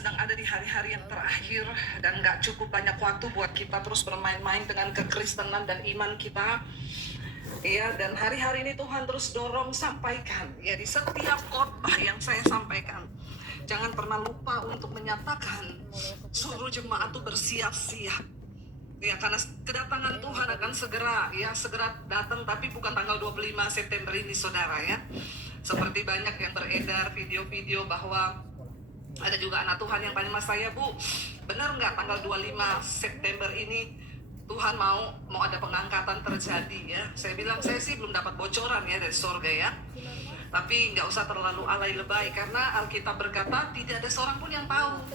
sedang ada di hari-hari yang terakhir dan gak cukup banyak waktu buat kita terus bermain-main dengan kekristenan dan iman kita. Ya, dan hari-hari ini Tuhan terus dorong sampaikan ya di setiap khotbah yang saya sampaikan. Jangan pernah lupa untuk menyatakan suruh jemaat itu bersiap-siap. Ya, karena kedatangan Tuhan akan segera datang, tapi bukan tanggal 25 September ini, saudara ya. Seperti banyak yang beredar video-video bahwa ada juga anak Tuhan yang tanya sama saya, Bu, benar nggak tanggal 25 September ini Tuhan mau ada pengangkatan terjadi ya? Saya bilang, saya sih belum dapat bocoran ya dari surga ya. Tapi nggak usah terlalu alay lebay, karena Alkitab berkata tidak ada seorang pun yang tahu.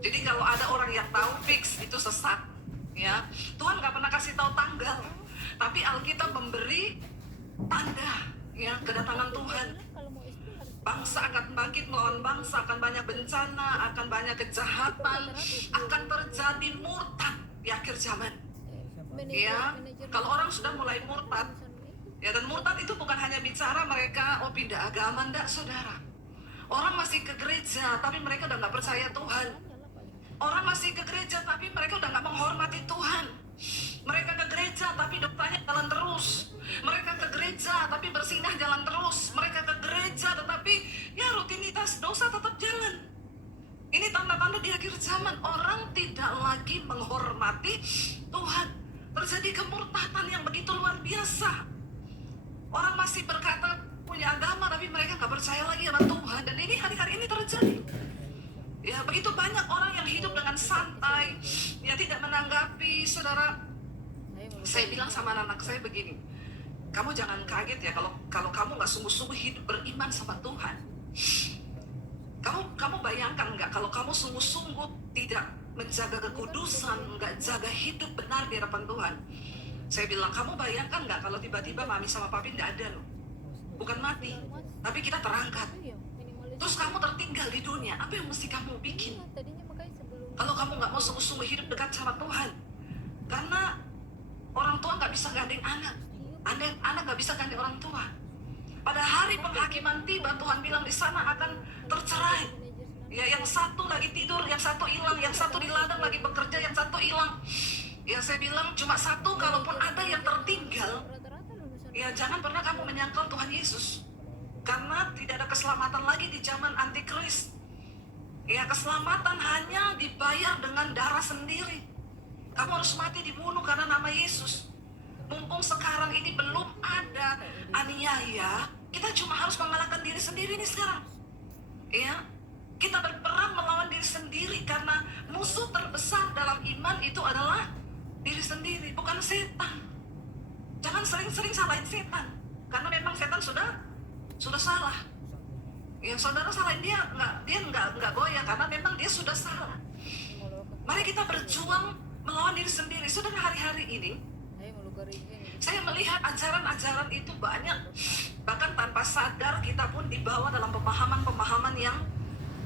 Jadi kalau ada orang yang tahu, fix itu sesat ya. Tuhan nggak pernah kasih tahu tanggal, tapi Alkitab memberi tanda ya kedatangan Tuhan. Bangsa akan bangkit melawan bangsa, akan banyak bencana, akan banyak kejahatan, akan terjadi murtad di akhir zaman. Ya, kalau orang sudah mulai murtad, ya, dan murtad itu bukan hanya bicara mereka pindah agama, enggak, saudara. Orang masih ke gereja, tapi mereka udah nggak percaya Tuhan. Orang masih ke gereja, tapi mereka udah nggak menghormati Tuhan. Mereka ke gereja, tapi doktanya jalan terus. Mereka ke gereja, tapi bersinah jalan terus. Mereka ke gereja, tetapi ya rutinitas dosa tetap jalan. Ini tanda-tanda di akhir zaman. Orang tidak lagi menghormati Tuhan. Terjadi kemurtadan yang begitu luar biasa. Orang masih berkata punya agama, tapi mereka nggak percaya lagi sama Tuhan. Dan ini hari-hari ini terjadi. Ya, begitu banyak orang yang hidup dengan santai, ya tidak menanggapi, saudara. Saya bilang sama anak saya begini, kamu jangan kaget ya kalau kamu nggak sungguh-sungguh hidup beriman sama Tuhan. Kamu bayangkan nggak kalau kamu sungguh-sungguh tidak menjaga kekudusan, nggak jaga hidup benar di hadapan Tuhan. Saya bilang, kamu bayangkan nggak kalau tiba-tiba mami sama papi nggak ada loh, bukan mati, tapi kita terangkat. Terus kamu tertinggal di dunia, apa yang mesti kamu bikin? Kalau kamu nggak mau sungguh-sungguh hidup dekat sama Tuhan. Karena orang tua nggak bisa gandeng anak, anak nggak bisa gandeng orang tua. Pada hari penghakiman tiba, Tuhan bilang di sana akan tercerai. Ya, yang satu lagi tidur, yang satu hilang, yang satu di ladang lagi bekerja, yang satu hilang. Ya, saya bilang cuma satu, kalaupun ada yang tertinggal, ya jangan pernah kamu menyangkal Tuhan Yesus. Karena tidak ada keselamatan lagi di zaman antikris. Ya, keselamatan hanya dibayar dengan darah sendiri. Kamu harus mati dibunuh karena nama Yesus. Mumpung sekarang ini belum ada aniaya, kita cuma harus mengalahkan diri sendiri nih sekarang. Ya, kita berperang melawan diri sendiri karena musuh terbesar dalam iman itu adalah diri sendiri, bukan setan. Jangan sering-sering salahin setan, karena memang setan sudah salah. Ya, saudara salahin dia nggak goyah karena memang dia sudah salah. Mari kita berjuang melawan diri sendiri. Saudara, hari-hari ini saya melihat ajaran-ajaran itu banyak, bahkan tanpa sadar kita pun dibawa dalam pemahaman-pemahaman yang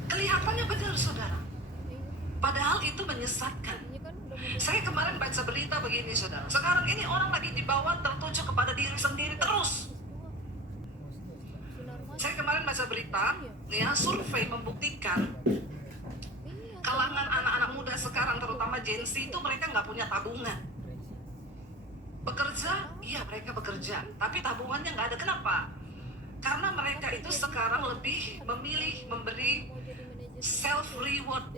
kelihatannya benar, saudara. Padahal itu menyesatkan. Saya kemarin baca berita begini, saudara. Sekarang ini orang lagi dibawa tertuju kepada diri sendiri terus. Saya kemarin baca berita, ya, survei membuktikan kalangan anak-anak muda sekarang, terutama Gen Z, itu mereka nggak punya tabungan. Bekerja, iya mereka bekerja, tapi tabungannya nggak ada. Kenapa? Karena mereka itu sekarang lebih memilih memberi self-reward.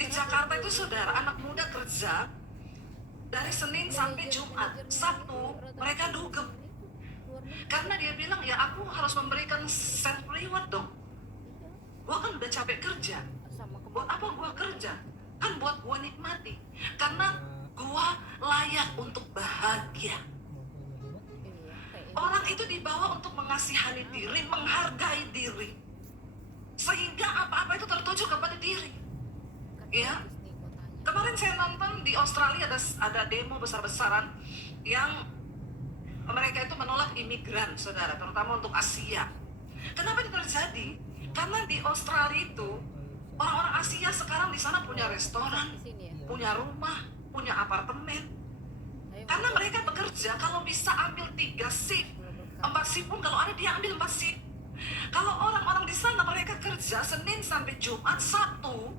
Di Jakarta itu, saudara, anak muda kerja dari Senin sampai Jumat, Sabtu mereka dugem. Karena dia bilang, ya aku harus memberikan self-reward dong. Gua kan udah capek kerja. Buat apa gua kerja? Kan buat gua nikmati. Karena gua layak untuk bahagia. Orang itu dibawa untuk mengasihani diri, menghargai diri. Sehingga apa-apa itu tertuju kepada diri. Ya. Kemarin saya nonton di Australia ada demo besar-besaran yang mereka itu menolak imigran, saudara, terutama untuk Asia. Kenapa ini terjadi? Karena di Australia itu orang-orang Asia sekarang di sana punya restoran, punya rumah, punya apartemen. Karena mereka bekerja, kalau bisa ambil 3 shift, 4 shift pun kalau ada dia ambil 4 shift. Kalau orang-orang di sana mereka kerja Senin sampai Jumat, Sabtu,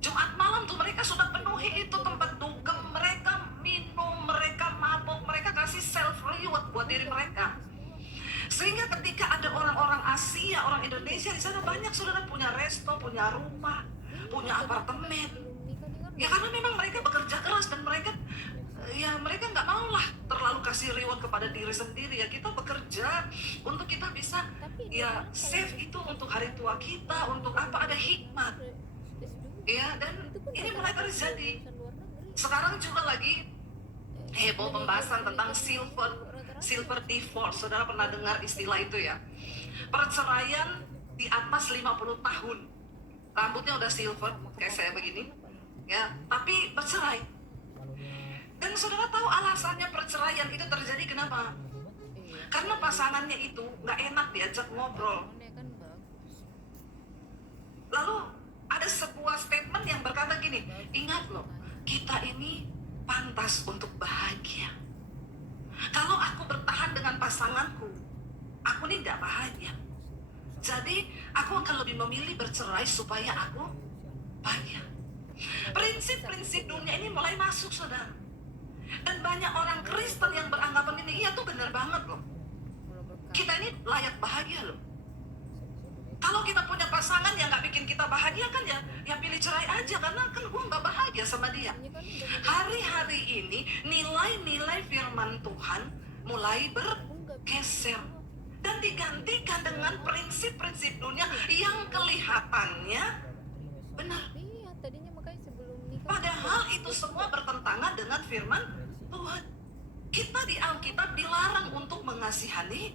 Jumat malam tuh mereka sudah penuhi itu tempat dugem, mereka minum, mereka mabuk, mereka kasih self reward buat diri mereka. Sehingga ketika ada orang-orang Asia, orang Indonesia di sana banyak saudara punya resto, punya rumah, punya apartemen. Ya karena memang mereka bekerja keras dan mereka nggak mau lah terlalu kasih reward kepada diri sendiri. Ya kita bekerja untuk kita bisa ya save itu untuk hari tua kita, untuk apa, ada hikmat. Ya, dan ini mulai terjadi. Sekarang juga lagi heboh pembahasan tentang silver divorce. Saudara pernah dengar istilah itu ya? Perceraian di atas 50 tahun. Rambutnya udah silver kayak saya begini. Ya, tapi bercerai. Dan saudara tahu alasannya perceraian itu terjadi kenapa? Karena pasangannya itu nggak enak diajak ngobrol. Lalu ada sebuah statement yang berkata gini, ingat loh, kita ini pantas untuk bahagia. Kalau aku bertahan dengan pasanganku, aku ini tidak bahagia. Jadi aku akan lebih memilih bercerai supaya aku bahagia. Prinsip-prinsip dunia ini mulai masuk, saudara. Dan banyak orang Kristen yang beranggapan ini, iya tuh benar banget loh. Kita ini layak bahagia loh. Kalau kita punya pasangan yang gak bikin kita bahagia kan ya pilih cerai aja, karena kan gue gak bahagia sama dia. Hari-hari ini nilai-nilai firman Tuhan mulai bergeser dan digantikan dengan prinsip-prinsip dunia yang kelihatannya benar. Padahal itu semua bertentangan dengan firman Tuhan. Kita di Alkitab dilarang untuk mengasihani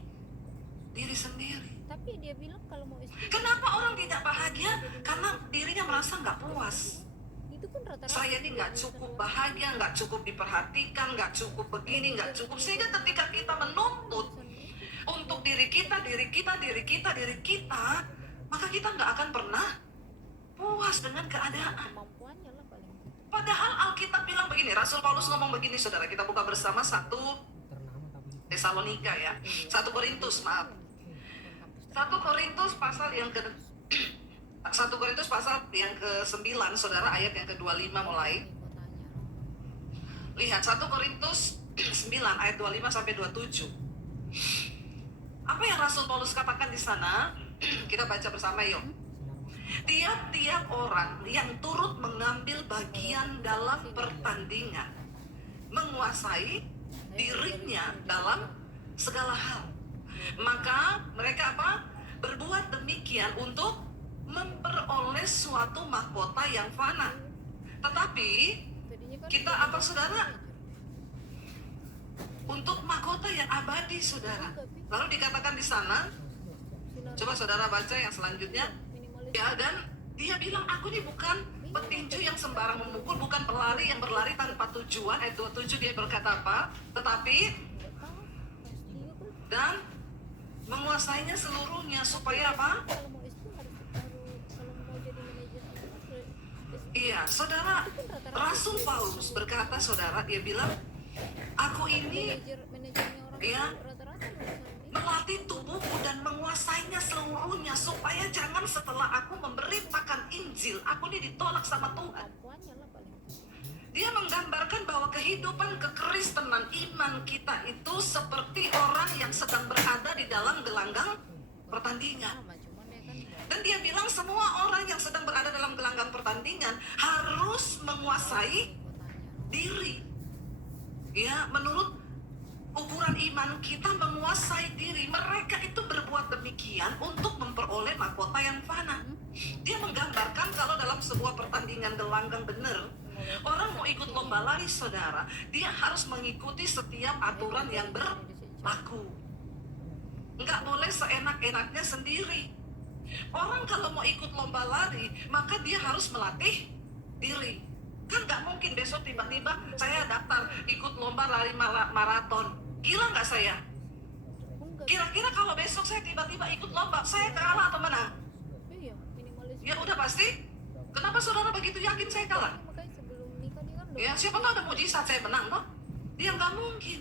diri sendiri. Tapi dia bilang kalau mau Kenapa orang tidak bahagia? Karena dirinya merasa nggak puas. itu kan rata-rata Saya ini nggak cukup bahagia, nggak cukup diperhatikan, nggak cukup begini, nggak cukup. Sehingga ketika kita menuntut untuk diri kita, maka kita nggak akan pernah puas dengan keadaan. kemampuannya lah paling. Padahal Alkitab bilang begini, Rasul Paulus ngomong begini, saudara. Kita buka bersama 1 Tesalonika ya, 1 Korintus, maaf. 1 Korintus pasal yang ke 1 Korintus pasal yang ke-9, saudara, ayat yang ke-25 mulai. Lihat 1 Korintus 9 ayat 25 sampai 27. Apa yang Rasul Paulus katakan di sana? Kita baca bersama yuk. Tiap-tiap orang yang turut mengambil bagian dalam pertandingan menguasai dirinya dalam segala hal. Maka mereka apa? Berbuat demikian untuk memperoleh suatu mahkota yang fana. Tetapi kita apa, saudara? Untuk mahkota yang abadi, saudara. Lalu dikatakan di sana, coba saudara baca yang selanjutnya. Ya, dan dia bilang, aku ini bukan petinju yang sembarang memukul, bukan pelari yang berlari tanpa tujuan. Ayat 27 dia berkata apa? Tetapi dan menguasainya seluruhnya supaya apa? Kalau mau S2 kalau mau jadi manajer Iya, saudara, Rasul Paulus berkata, saudara, dia bilang, aku ini manajernya orang ya, rata-rata melatih tubuhku dan menguasainya seluruhnya supaya jangan setelah aku memberitakan Injil, aku ini ditolak sama Tuhan. kemampuannya lah paling. Dia menggambarkan bahwa kehidupan kekristenan iman kita itu seperti orang yang sedang berada di dalam gelanggang pertandingan. Sama cuman ya kan Dan dia bilang semua orang yang sedang berada dalam gelanggang pertandingan harus menguasai diri. Ya, menurut ukuran iman kita menguasai diri. Mereka itu berbuat demikian untuk memperoleh mahkota yang fana. Dia menggambarkan kalau dalam sebuah pertandingan gelanggang benar, orang mau ikut lomba lari, saudara, dia harus mengikuti setiap aturan yang berlaku. Nggak boleh seenak-enaknya sendiri. Orang kalau mau ikut lomba lari, maka dia harus melatih diri. Kan nggak mungkin besok tiba-tiba saya daftar ikut lomba lari maraton. Gila nggak saya? Kira-kira kalau besok saya tiba-tiba ikut lomba, saya kalah atau menang? iya minimalis. Ya udah pasti. Kenapa saudara begitu yakin saya kalah? Makanya sebelum nikah dia kan Ya siapa tahu ada mujizat saya menang toh? Dia nggak mungkin.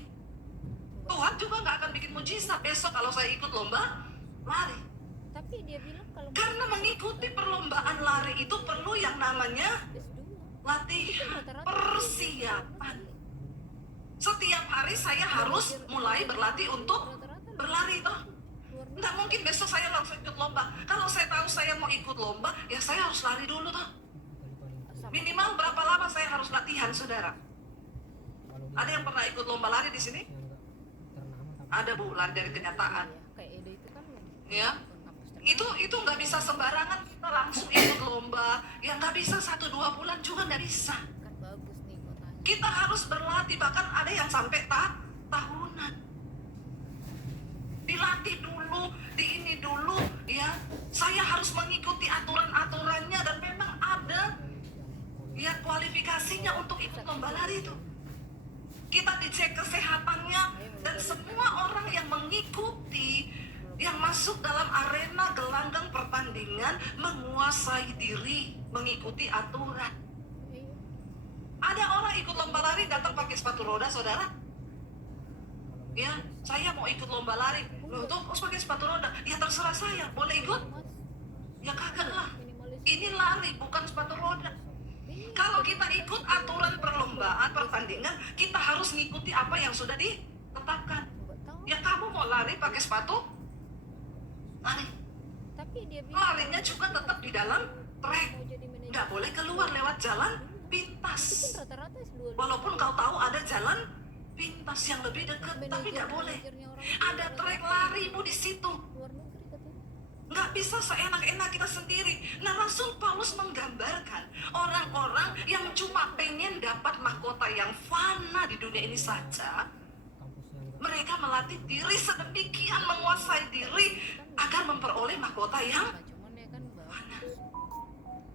Tuhan juga nggak akan bikin mujizat besok kalau saya ikut lomba lari. Tapi dia bilang kalau mau Karena mengikuti perlombaan lari itu perlu yang namanya S2. latihan, Rata-rata persiapan. Setiap hari saya harus mulai berlatih untuk rata-rata berlari toh. luar negeri. Nggak mungkin besok saya langsung ikut lomba. Kalau saya tahu saya mau ikut lomba, ya saya harus lari dulu toh. Sama Minimal berapa lama saya harus latihan, saudara? Ada yang pernah ikut lomba lari di sini? Ada Bu, lari dari kenyataan. ya, kayak Edo itu kan Ya, kampus itu nggak bisa sembarangan kita langsung ikut lomba. Ya nggak bisa 1-2 bulan juga nggak bisa. kan bagus nih kotanya. Kita harus berlatih, bahkan ada yang sampai tahunan. Dilatih dulu, di ini dulu, ya. Saya harus mengikuti aturan-aturannya dan memang ada ya kualifikasinya untuk ikut lomba lari itu. Kita dicek kesehatannya dan semua orang yang mengikuti, yang masuk dalam arena gelanggang pertandingan menguasai diri, mengikuti aturan. Iya. Ada orang ikut lomba lari datang pakai sepatu roda, saudara. Ya, saya mau ikut lomba lari. Loh, tuh harus pakai sepatu roda. Ya terserah saya, boleh ikut? Mas, Ya kagak lah. minimalis. Ini lari, bukan sepatu roda. Iya. Kalau kita ikut aturan perlombaan, pertandingan, kita harus ngikuti apa yang sudah ditetapkan. Nggak tahu. Ya kamu mau lari pakai sepatu? Lari. Tapi dia bilang Larinya juga tetap di dalam trek. mau jadi manajer. Nggak boleh keluar lewat jalan Itu pintas. kan rata-rata S2. Walaupun kau tahu ada jalan pintas yang lebih dekat, tapi nggak boleh. Manajernya orang Ada trek larimu di situ. luar negeri katanya. Nggak bisa seenak-enak kita sendiri. Nah, Rasul Paulus menggambarkan orang-orang yang cuma pengen dapat mahkota yang fana di dunia ini saja. Mereka melatih diri sedemikian, menguasai diri agar memperoleh mahkota yang Nah, cuman ya kan bagus.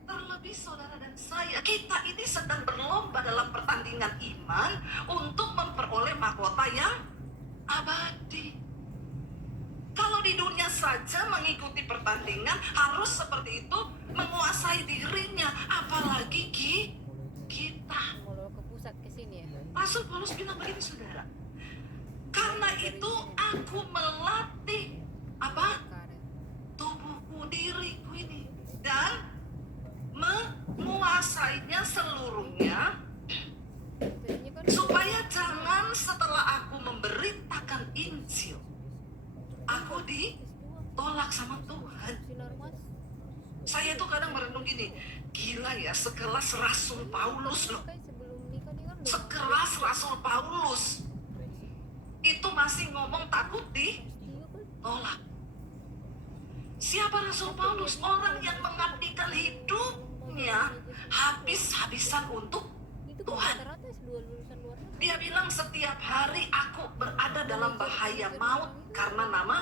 terlebih saudara dan saya. Kita ini sedang berlomba dalam pertandingan iman untuk memperoleh mahkota yang abadi. Kalau di dunia saja mengikuti pertandingan harus seperti itu, menguasai dirinya, apalagi kita. Kalau ke pusat ke sini ya. Rasul Paulus bilang begini, saudara. Karena itu aku melatih apa? Karet. Tubuhku, diriku ini, dan menguasainya seluruhnya, Tadinya kan supaya jangan setelah aku memberitakan Injil, aku ditolak sama Tuhan. sinar mas. Saya tuh kadang merenung gini, gila ya, sekelas Rasul Paulus loh, Kayak sebelum nikah dia kan udah sekelas Rasul Paulus itu masih ngomong takut S3 kan. ditolak. Siapa Rasul Paulus? Orang yang mengabdikan hidupnya habis-habisan untuk Itu kan Tuhan. rata-rata S2 lulusan luar negeri. Dia bilang setiap hari aku berada dalam bahaya maut karena nama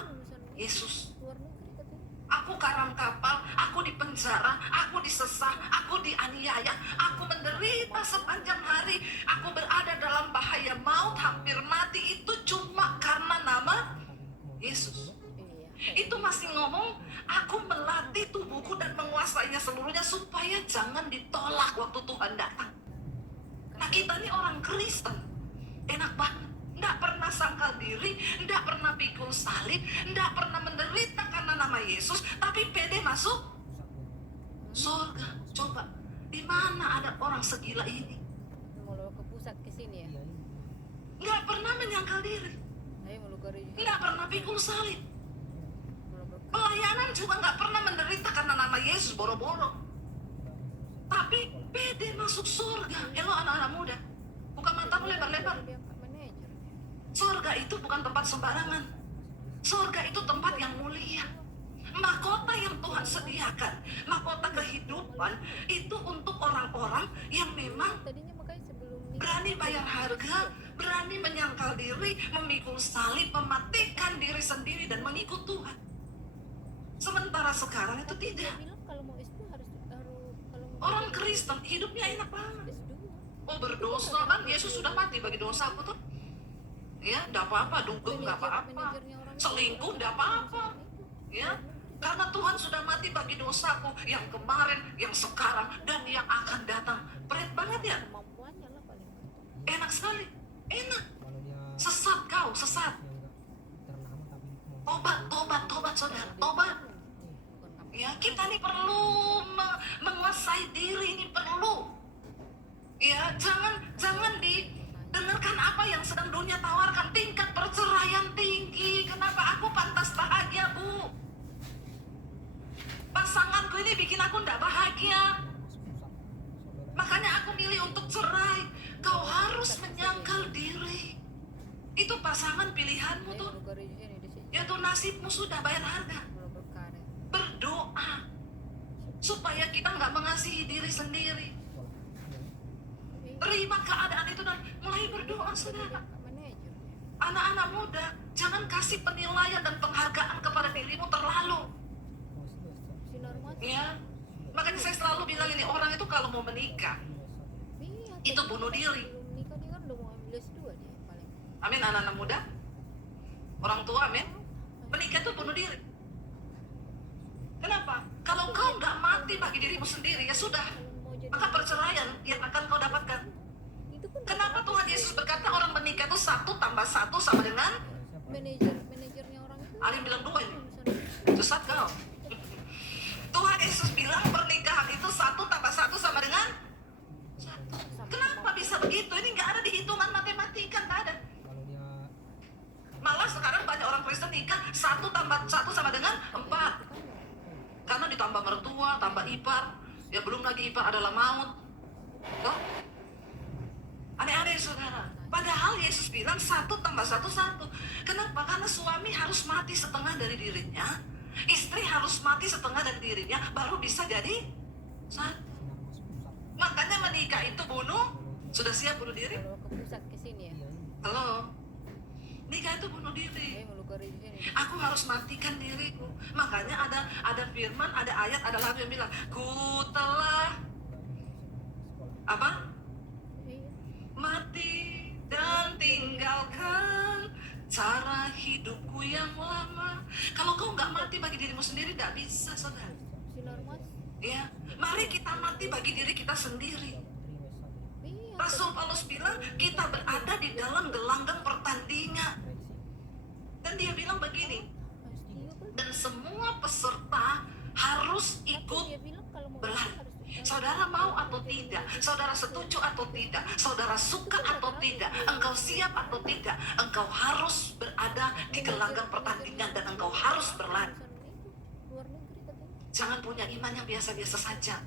Yesus. Luar negeri katanya. Aku karam kapal, aku dipenjara, aku disesah, aku dianiaya, aku menderita sepanjang hari, aku berada dalam bahaya maut, hampir mati, itu cuma karena nama Yesus. Iya. Itu masih ngomong, aku melatih tubuhku dan menguasainya seluruhnya supaya jangan ditolak waktu Tuhan datang. Nah, kita ini orang Kristen, enak banget. Nggak pernah sangkal diri, nggak pernah pikul salib, nggak pernah menderita karena nama Yesus, tapi pede masuk surga. Coba, di mana ada orang segila ini? Mau ke pusat ke sini ya. Nggak pernah menyangkal diri, Ayo mau ke gereja. nggak pernah pikul salib. Mau ke Pelayanan juga nggak pernah menderita karena nama Yesus, boro-boro. Tapi pede masuk surga. Hello anak-anak muda, buka matamu lebar-lebar. dia angkat manajer. Surga itu bukan tempat sembarangan. Surga itu tempat yang mulia. Mahkota yang Tuhan sediakan, mahkota kehidupan, itu untuk orang-orang yang memang Tadinya makanya sebelum nikah berani bayar harga, berani menyangkal diri, memikul salib, mematikan diri sendiri dan mengikut Tuhan. Sementara sekarang itu dia tidak. bilang kalau mau S2 harus kalau mau Orang Kristen hidupnya enak banget. S2. Oh, berdosa kan, Yesus sudah mati bagi dosaku tuh. Ya, enggak apa-apa, dugem enggak apa-apa. Manajernya orang Selingkuh enggak apa-apa. Ya, karena Tuhan sudah mati bagi dosaku yang kemarin, yang sekarang, dan yang akan datang. Berat banget ya? kemampuannya lah paling. Enak sekali. Enak. Sesat kau, sesat. Tobat, tobat, tobat saudara, tobat. Ya, kita nih perlu menguasai diri, ini perlu. Ya, jangan didengarkan apa yang sedang dunia tawarkan. Tingkat perceraian tinggi. Kenapa aku pantas bahagia, Bu? Pasanganku ini bikin aku nggak bahagia. Makanya aku milih untuk cerai. Kau harus menyangkal diri. Itu pasangan pilihanmu Saya tuh. mau kerja di sini di sini. Ya tuh nasibmu sudah bayar harga. Kalau berkarir. Berdoa supaya kita nggak mengasihi diri sendiri. Terima keadaan itu dan mulai berdoa, saudara. Manajer. Anak-anak muda, jangan kasih penilaian dan penghargaan kepada dirimu terlalu. Sinar mata. Ya, makanya saya selalu bilang ini, orang itu kalau mau menikah, Iya, itu tadi bunuh pas diri. sebelum nikah dia kan udah mau ambil S2 dia paling. Amin, anak-anak muda, orang tua, amin. Menikah itu bunuh diri. Kenapa? Kalau kau nggak mati bagi dirimu sendiri, ya sudah. Kalau mau jadi Maka perceraian yang akan kau dapatkan. itu pun Kenapa Tuhan Yesus berkata orang menikah itu 1 tambah 1 sama dengan manajernya orang itu. Ali bilang 2 ini. lulusan Sesat kau. Tuhan Yesus bilang pernikahan itu 1 tambah 1 sama dengan 1. Kenapa bisa begitu? Ini nggak ada di hitungan matematika, nggak ada. Malah sekarang banyak orang Kristen nikah 1 tambah 1 sama dengan 4. Karena ditambah mertua, tambah ipar. Ya belum lagi ipar adalah maut. Tuh. Aneh-aneh, saudara. Padahal Yesus bilang 1 tambah 1 1. Kenapa? Karena suami harus mati setengah dari dirinya. Istri harus mati setengah dari dirinya. Baru bisa jadi 1. Makanya menikah itu bunuh. Sudah siap bunuh diri? kalau ke pusat ke sini ya. Halo. Nikah itu bunuh diri. Saya mau kerja di sini. Aku harus matikan diriku. Makanya ada firman, ada ayat, ada lagu yang bilang, ku telah apa? Iya. Mati dan tinggalkan cara hidupku yang lama. Kalau kau nggak mati bagi dirimu sendiri, nggak bisa, saudara. Sinar mas. Ya, mari kita mati bagi diri kita sendiri. Iya. Rasul Paulus bilang kita berada di dalam gelanggang pertandingan. Dan dia bilang begini, Pasti kan. dan semua peserta harus ikut Dia bilang kalau mau berlari. harus Saudara mau atau tidak, saudara setuju atau tidak, saudara suka atau tidak, engkau siap atau tidak, engkau harus berada di gelanggang pertandingan dan engkau harus berlari. Luar negeri katanya. Jangan punya iman yang biasa-biasa saja.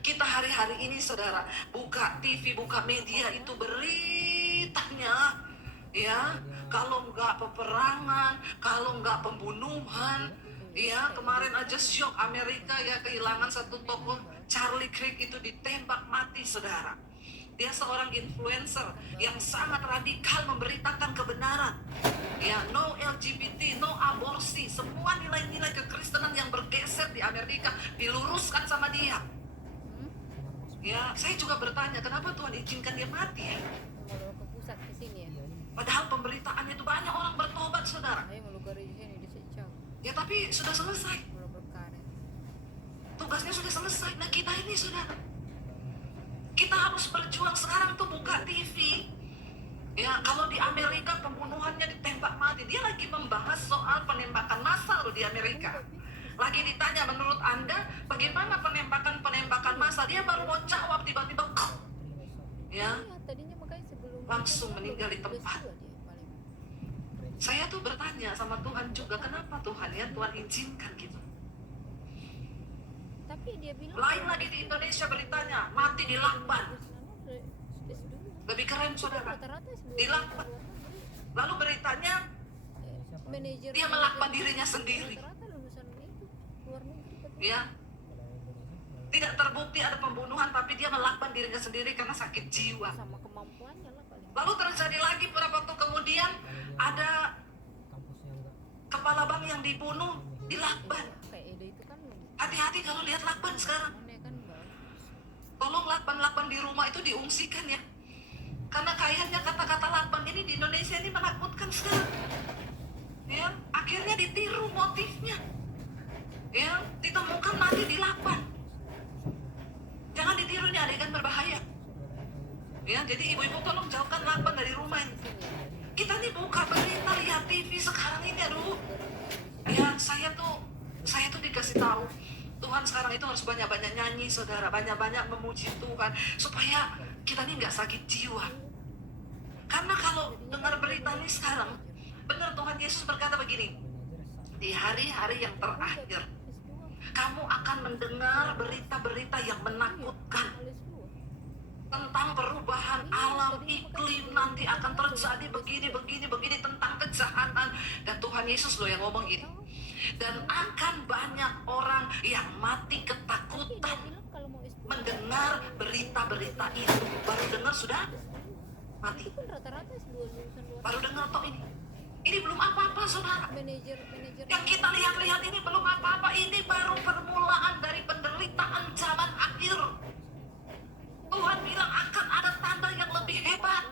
Kita hari-hari ini, saudara, buka TV, buka media itu beritanya, ya, kalau enggak peperangan, kalau enggak pembunuhan, ya, kemarin aja shock Amerika ya kehilangan satu tokoh, Charlie Kirk itu ditembak mati, saudara. Dia seorang influencer yang sangat radikal memberitakan kebenaran. Ya, no LGBT, no aborsi, semua nilai-nilai kekristenan yang bergeser di Amerika diluruskan sama dia. Ya, saya juga bertanya, kenapa Tuhan izinkan dia mati ya? Mau ke pusat ke sini ya. Padahal pemberitaan itu banyak orang bertobat, saudara. Saya mau kerja di sini di Secang. Ya, tapi sudah selesai. Mau berkarir. Tugasnya sudah selesai. Nah, kita ini, saudara, kita harus berjuang. Sekarang tuh buka TV. Ya, kalau di Amerika pembunuhannya ditembak mati. Dia lagi membahas soal penembakan massal loh di Amerika. Lagi ditanya, menurut Anda bagaimana penembakan massal? Dia baru mau jawab tiba-tiba ya, Iya, tadinya makanya sebelum langsung nikah meninggal di udah tempat. S2 dia paling. Saya tuh bertanya sama Tuhan juga, kenapa Tuhan ya Tuhan izinkan gitu. Tapi dia bilang Lain lagi di Indonesia beritanya, mati di lakban. S2. Lebih keren, saudara. Rata-rata S2. Di lakban. Lalu beritanya Manajer dia melakban dirinya sendiri. rata-rata lulusan itu luar negeri katanya. Ya, tidak terbukti ada pembunuhan, tapi dia melakban dirinya sendiri karena sakit jiwa. Sama kemampuannya lah paling. Lalu terjadi lagi beberapa waktu kemudian ada kepala bank yang dibunuh di lakban. Kayak Edo itu kan Hati-hati kalau lihat lakban sekarang. mana kan bang. Tolong lakban-lakban di rumah itu diungsikan ya. Karena kayaknya kata-kata lakban ini di Indonesia ini menakutkan sekarang. Ya, akhirnya ditiru motifnya. Ya, ditemukan mati di lakban. Jangan ditiru, ini adegan berbahaya. Ya, jadi ibu-ibu tolong jauhkan lakban dari rumah ini. Kita nih buka berita, lihat TV sekarang ini, aduh. Ya, saya tuh dikasih tahu Tuhan sekarang itu harus banyak-banyak nyanyi, saudara, banyak-banyak memuji Tuhan supaya kita ini nggak sakit jiwa. Karena kalau dengar berita ini sekarang, benar Tuhan Yesus berkata begini, di hari-hari yang terakhir kamu akan mendengar berita-berita yang menakutkan tentang perubahan alam, iklim, nanti akan terjadi begini, tentang kejahatan. Dan Tuhan Yesus loh yang ngomong gini, dan akan banyak orang yang mati ketakutan mendengar berita-berita itu. Baru dengar sudah mati. Itu kan rata-rata lulusan luar Baru dengar toh ini belum apa-apa, saudara. manajer Yang kita lihat-lihat ini belum apa-apa. Ini baru permulaan dari penderitaan zaman akhir. Tuhan bilang akan ada tanda yang lebih hebat.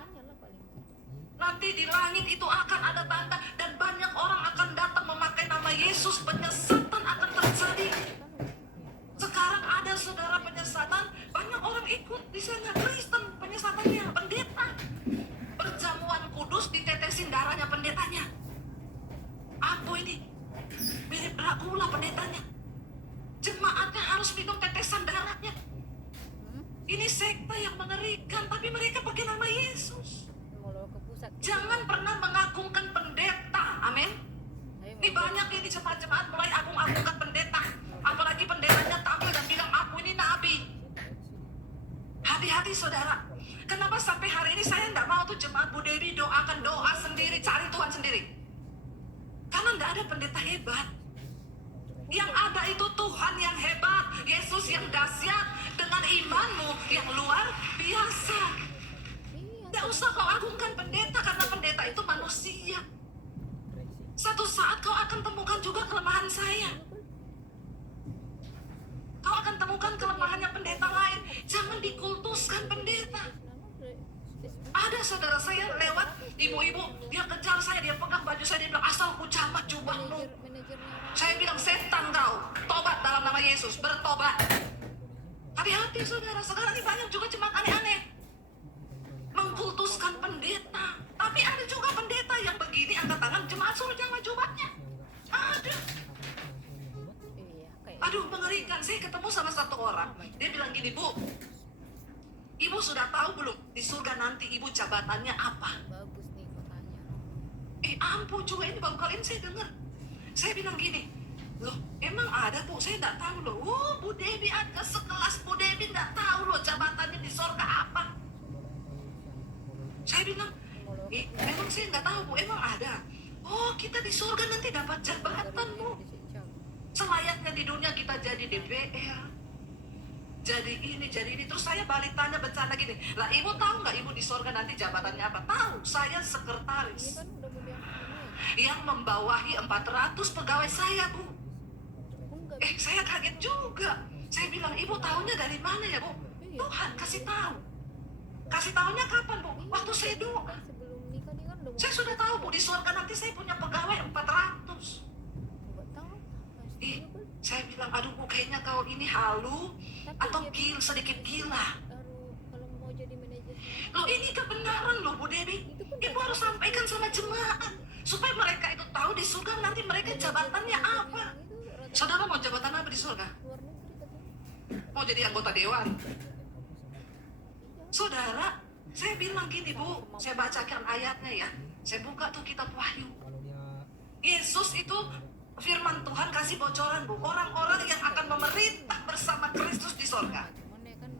Nanti di langit itu akan ada tanda, dan banyak orang akan datang memakai nama Yesus. Penyesatan akan terjadi. Sekarang ada, saudara, penyesatan. Banyak orang ikut di sana. Kristen penyesatannya, pendeta. Perjamuan kudus ditetesin darahnya pendetanya. Apa ini? Mirip Dracula pendetanya. Jemaatnya harus minum tetesan darahnya. Ini sekte yang mengerikan, tapi mereka pakai nama Yesus. mau ke pusat. Jangan pernah mengagungkan pendeta. Amin. Ini banyak ini jemaat-jemaat mulai agung-agungkan pendeta. Apalagi pendetanya tampil dan bilang aku ini nabi. Hati-hati, saudara. Kenapa sampai hari ini saya tidak mau tuh jemaat Bu Dewi doakan doa sendiri, cari Tuhan sendiri? Karena tidak ada pendeta hebat. Yang ada itu Tuhan yang hebat, Yesus yang dahsyat, dengan imanmu yang luar biasa. Tidak usah kau agungkan pendeta, karena pendeta itu manusia. Satu saat kau akan temukan juga kelemahan saya. Kau akan temukan kelemahannya pendeta lain. Jangan dikultuskan pendeta. Ada saudara saya lewat, ibu-ibu, dia kejar saya, dia pegang baju saya, dia bilang, asal ku camat jubahmu. Saya bilang, setan kau, tobat dalam nama Yesus, bertobat. Hati-hati, saudara, sekarang ini banyak juga jemaat aneh-aneh mengkultuskan pendeta. Tapi ada juga pendeta yang begini, angkat tangan, jemaat suruh jangan jubahnya. Ada. Aduh, mengerikan. Saya ketemu sama satu orang, dia bilang gini, Bu, ibu sudah tahu belum di surga nanti ibu jabatannya apa? Bagus nih kotanya. Ampun juga, ini baru kali ini saya dengar. Saya bilang gini, loh emang ada Bu, saya tidak tahu loh. Bu Dewi ada sekelas Bu Dewi tidak tahu loh jabatannya di surga apa. Saya bilang, memang saya nggak tahu Bu, emang ada. Oh, kita di surga nanti dapat jabatan Bu. Selayaknya di dunia kita jadi DPR, jadi ini. Terus saya balik tanya bercanda gini, lah ibu tahu nggak ibu di surga nanti jabatannya apa? Tahu, saya Ini sekretaris kan udah mau yang membawahi 400 pegawai saya, Bu. enggak. Saya kaget juga. Saya bilang, ibu tahunya dari mana ya, Bu? Tuhan kasih tahu. Kasih tahunya kapan, Bu? Waktu saya doa. Sebelum nikah dia kan udah mau Saya sudah tahu, Bu, di surga nanti saya punya pegawai 400. nggak tahu. Saya bilang, aduh Bu, kayaknya kau ini halu atau sedikit gila. Kalau mau jadi manajer Loh, ini kebenaran loh Bu Dewi. Ibu harus sampaikan sama jemaat supaya mereka itu tahu di surga nanti mereka jabatannya apa. Saudara mau jabatan apa di surga? luar negeri katanya. Mau jadi anggota dewan? Saudara, saya bilang gini Bu, saya bacakan ayatnya ya. Saya buka tuh kitab Wahyu. Yesus itu firman Tuhan kasih bocoran Bu, orang-orang yang akan memerintah bersama Kristus di surga. Cuman ya kan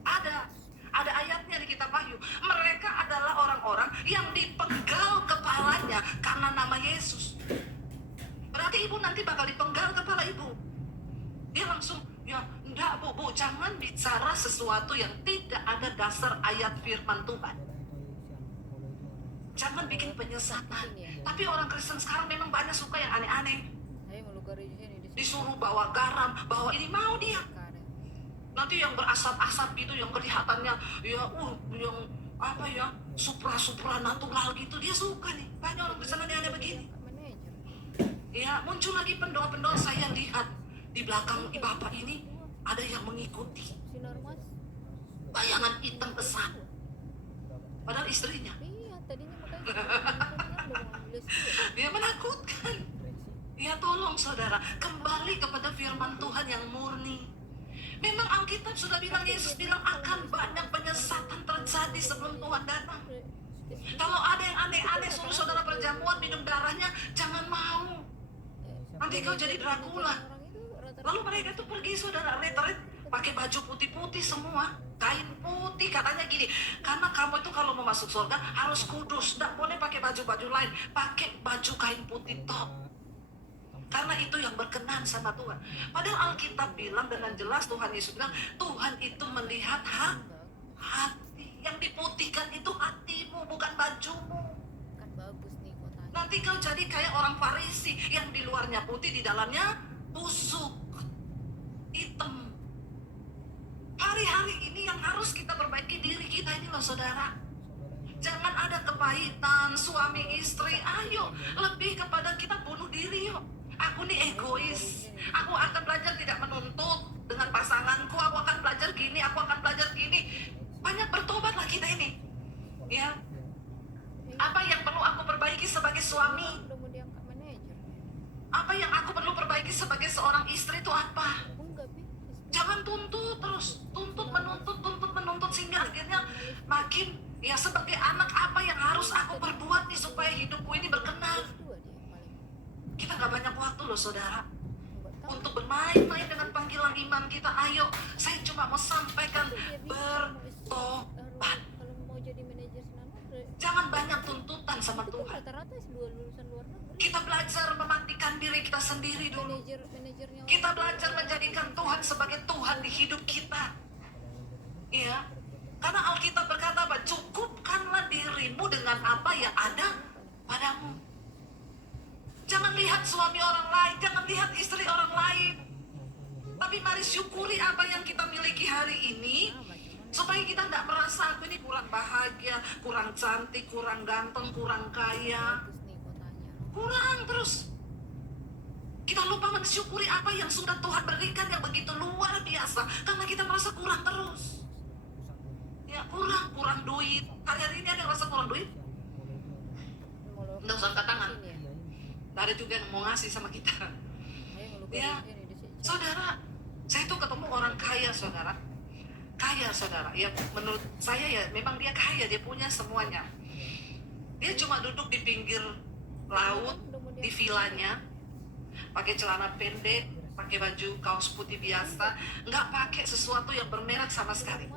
Ada ayatnya di kitab Wahyu. Mereka adalah orang-orang yang dipenggal kepalanya karena nama Yesus. Berarti ibu nanti bakal dipenggal kepala ibu. Dia langsung, ya enggak Bu, jangan bicara sesuatu yang tidak ada dasar ayat firman Tuhan. Jangan bikin penyesatan. Tapi orang Kristen sekarang memang banyak suka yang aneh-aneh. saya mau lugar di sini Disuruh bawa garam, bawa ini, mau dia. Nanti yang berasap-asap gitu, yang kelihatannya ya yang apa ya, supra natural gitu, dia suka nih. Banyak orang Kristen aneh-aneh begini. manajer. Ya, muncul lagi pendoa-pendoa. Saya lihat di belakang bapak ini ada yang mengikuti. Sinar Mas. Bayangan hitam besar. Padahal istrinya. Iya, tadinya makanya udah mau ambil S2. Dia menakutkan. Ya tolong saudara, kembali kepada firman Tuhan yang murni. Memang Alkitab sudah bilang, Yesus bilang akan banyak penyesatan terjadi sebelum Tuhan datang. Kalau ada yang aneh-aneh suruh saudara perjamuan minum darahnya, jangan mau. Nanti kau jadi Dracula. Lalu mereka itu pergi saudara retret pakai baju putih-putih semua, kain putih, katanya gini, karena kamu itu kalau mau masuk surga harus kudus, tidak boleh pakai baju-baju lain, pakai baju kain putih top. Karena itu yang berkenan sama Tuhan. Padahal Alkitab bilang dengan jelas, Tuhan Yesus bilang, Tuhan itu melihat hati. Yang diputihkan itu hatimu, bukan bajumu. Kan bagus nih kotanya. Nanti kau jadi kayak orang Farisi yang di luarnya putih, di dalamnya busuk, hitam. Hari-hari ini yang harus kita perbaiki diri kita ini loh saudara. Jangan ada kepahitan suami istri. Ayo lebih kepada kita bunuh diri yuk. Aku nih egois. Aku akan belajar tidak menuntut dengan pasanganku. Aku akan belajar gini, aku akan belajar gini. Banyak bertobatlah kita ini. Ya. Apa yang perlu aku perbaiki sebagai suami? Udah mau diangkat manajer. Apa yang aku perlu perbaiki sebagai seorang istri itu apa? Enggak, Bi. Jangan tuntut terus, tuntut menuntut sehingga akhirnya makin ya sebagai anak apa yang harus aku perbuat nih supaya hidupku ini berkenan. Dua dia paling. Kita nggak banyak waktu loh saudara Enggak tahu. untuk bermain-main dengan panggilan iman kita. Ayo, saya cuma mau sampaikan bertobat. Kalau mau jadi manajer senama, Jangan banyak tuntutan sama itu Tuhan. rata-rata S2 lulusan luar negeri. Kita belajar mematikan diri kita sendiri dulu. Manajernya Kita belajar menjadikan Tuhan sebagai Tuhan di hidup kita. Iya. Karena Alkitab berkata apa? Cukupkanlah dirimu dengan apa yang ada padamu. Jangan lihat suami orang lain, jangan lihat istri orang lain. Tapi mari syukuri apa yang kita miliki hari ini, supaya kita tidak merasa aku ini kurang bahagia, kurang cantik, kurang ganteng, kurang kaya. bagus nih kotanya. Kurang terus. Kita lupa mensyukuri apa yang sudah Tuhan berikan yang begitu luar biasa. Karena kita merasa kurang terus. Ya kurang duit. Hari-hari ini ada yang merasa kurang duit? Nggak usah angkat tangan. Nggak ada juga yang mau ngasih sama kita. Ya, saudara, saya tuh ketemu orang kaya saudara. Kaya saudara. Ya menurut saya ya memang dia kaya, dia punya semuanya. Dia cuma duduk di pinggir laut, di vilanya, pakai celana pendek, pakai baju kaos putih biasa, nggak pakai sesuatu yang bermerek sama sekali.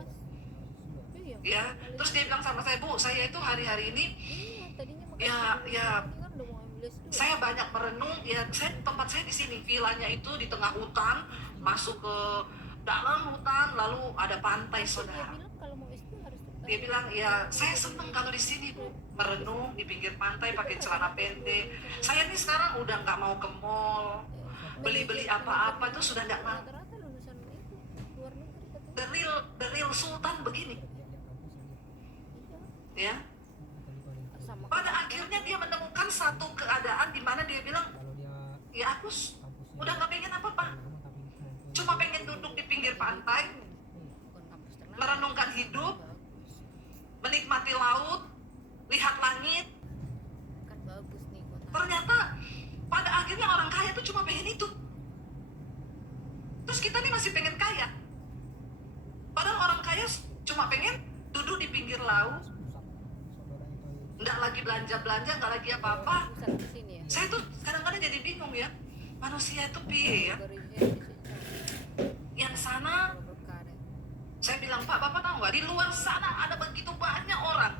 Ya, terus dia bilang sama saya, Bu, saya itu hari-hari ini, saya banyak merenung. Ya, tempat saya di sini, vilanya itu di tengah hutan, masuk ke dalam hutan, lalu ada pantai, saudara. Dia bilang, ya, saya seneng kalau di sini, Bu, merenung di pinggir pantai, pakai celana pendek. Saya ini sekarang udah nggak mau ke mall, beli-beli apa-apa itu sudah nggak mau. The real sultan begini. Ya. Pada akhirnya dia menemukan satu keadaan di mana dia bilang, ya aku udah nggak pengen apa-apa, cuma pengen duduk di pinggir pantai, merenungkan hidup, menikmati laut, lihat langit. Ternyata pada akhirnya orang kaya itu cuma pengen itu. Terus kita nih masih pengen kaya. Padahal orang kaya cuma pengen duduk di pinggir laut, nggak lagi belanja-belanja, nggak lagi apa-apa. Saya tuh kadang-kadang jadi bingung ya, manusia itu piye ya. Yang sana, saya bilang, Pak, Bapak tahu nggak, di luar sana ada begitu banyak orang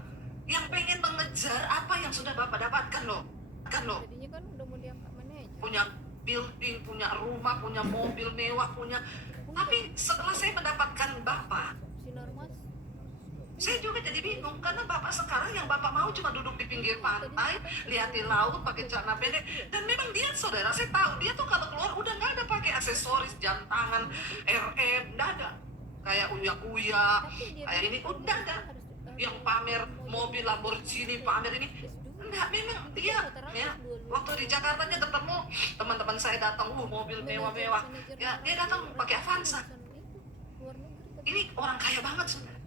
yang pengen mengejar apa yang sudah Bapak dapatkan loh. Jadinya kan udah mau diangkat manajer. Punya building, punya rumah, punya mobil mewah, punya. Tapi setelah saya mendapatkan Bapak, Sinar Mas. saya juga jadi bingung, karena Bapak sekarang yang Bapak mau cuma duduk di pinggir pantai, lihatin laut, pakai celana pendek. Dan memang dia, saudara, saya tahu dia tuh kalau keluar udah nggak ada pakai aksesoris, jam tangan, RM, nggak ada. Kayak uya-uya, kayak ini udah ada. Yang pamer mobil Lamborghini, pamer ini. Enggak, memang dia, ya. Waktu di Jakartanya ketemu teman-teman saya datang, mobil mewah-mewah. Ya, dia datang pakai Avanza. Ini orang kaya banget, saudara.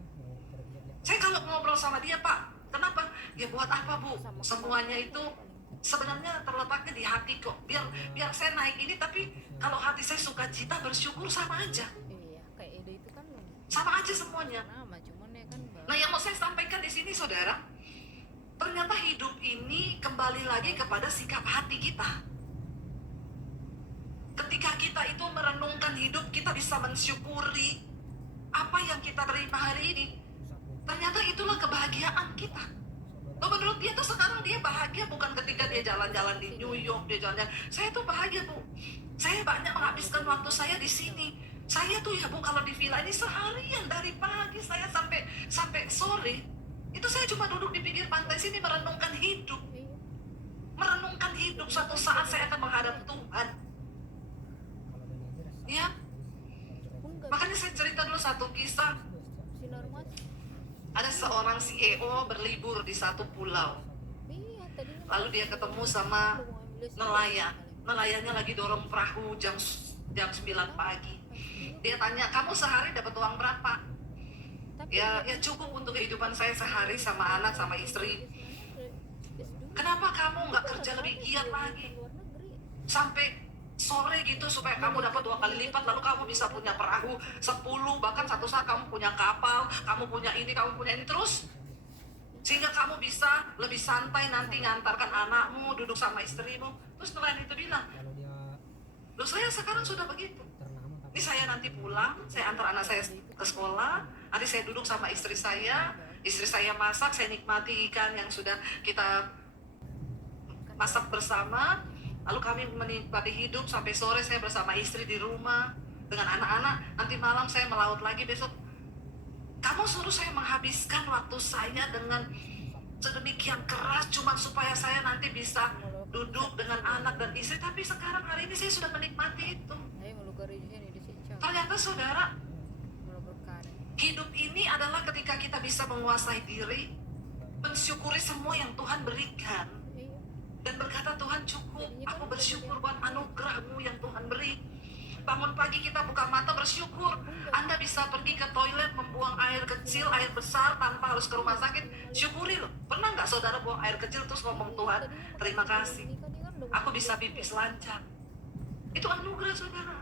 Saya kalau ngobrol sama dia, Pak, kenapa? Ya buat apa, Bu? Semuanya itu sebenarnya terletaknya di hati kok. Biar saya naik ini, tapi kalau hati saya sukacita, bersyukur sama aja. Iya, kayak Sama aja semuanya. Nama cuman ya kan Mbak. Nah, yang mau saya sampaikan di sini, saudara, ternyata hidup ini kembali lagi kepada sikap hati kita. Ketika kita itu merenungkan hidup, kita bisa mensyukuri apa yang kita terima hari ini. Ternyata itulah kebahagiaan kita. Loh, menurut dia tuh sekarang dia bahagia bukan ketika dia jalan-jalan di New York, dia jalan-jalan. Saya tuh bahagia, Bu. Saya banyak menghabiskan waktu saya di sini. Saya tuh ya, Bu, kalau di villa ini seharian dari pagi saya sampai sore. Itu saya cuma duduk di pinggir pantai sini merenungkan hidup. Iya. Merenungkan hidup, suatu saat saya akan menghadap Tuhan. Ya, Enggak. makanya saya cerita dulu satu kisah. Sinar mas. Ada seorang CEO berlibur di satu pulau. Iya tadinya. Lalu dia ketemu sama udah mau ambil S2 nelayan. kali. Nelayannya lagi dorong perahu jam 9 pagi. Dia tanya, kamu sehari dapat uang berapa? Tapi Ya dia cukup untuk kehidupan saya sehari sama anak sama istri. S2. Kenapa kamu nggak kerja lebih giat lagi? Luar negeri. Sampai sore gitu supaya kamu dapat 2 kali lipat, lalu kamu bisa punya perahu 10, bahkan satu saat kamu punya kapal, kamu punya ini, kamu punya ini terus. Sehingga kamu bisa lebih santai nanti ngantarkan anakmu, duduk sama istrimu. Terus nelayan itu bilang, loh saya sekarang sudah begitu. Ini saya nanti pulang, saya antar anak saya ke sekolah, nanti saya duduk sama istri saya masak, saya nikmati ikan yang sudah kita masak bersama, lalu kami menikmati hidup sampai sore. Saya bersama istri di rumah dengan anak-anak, nanti malam saya melaut lagi besok. Kamu suruh saya menghabiskan waktu saya dengan sedemikian keras cuma supaya saya nanti bisa duduk dengan anak dan istri, tapi sekarang hari ini saya sudah menikmati itu. Ayo melukar di sini di sini. Ternyata saudara, Melukar. hidup ini adalah ketika kita bisa menguasai diri, mensyukuri semua yang Tuhan berikan, Iya. dan berkata, Tuhan cukup, aku bersyukur buat anugerah-Mu yang Tuhan beri. Bangun pagi kita buka mata bersyukur. Anda bisa pergi ke toilet membuang air kecil, air besar tanpa harus ke rumah sakit. Syukuri loh. Pernah nggak saudara buang air kecil terus ngomong, Tuhan terima kasih, aku bisa pipis lancar. Itu anugerah saudara.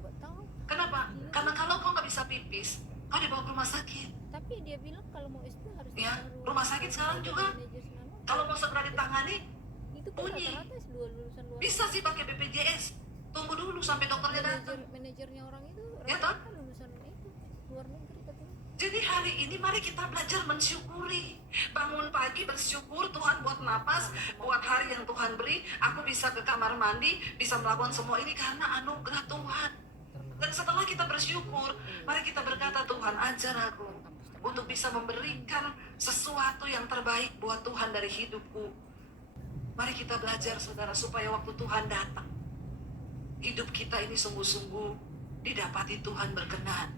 Nggak tahu. Kenapa? Karena kalau kau nggak bisa pipis, kau dibawa ke rumah sakit. Tapi dia bilang kalau mau S2 harus Ya, baru rumah sakit sekarang juga. manajer sana. Kalau mau segera ditangani, Itu kan bunyi. rata-rata S2 lulusan luar bisa sih pakai BPJS. Tunggu dulu sampai dokternya datang. manajernya orang itu Ya, rata-rata lulusan itu luar negeri katanya. Jadi hari ini mari kita belajar mensyukuri. Bangun pagi bersyukur Tuhan buat napas, buat hari yang Tuhan beri. Aku bisa ke kamar mandi, bisa melakukan semua ini karena anugerah Tuhan. Dan setelah kita bersyukur, mari kita berkata, Tuhan ajar aku untuk bisa memberikan sesuatu yang terbaik buat Tuhan dari hidupku. Mari kita belajar saudara supaya waktu Tuhan datang, hidup kita ini sungguh-sungguh didapati Tuhan berkenan.